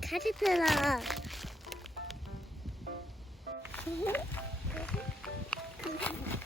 카리페라.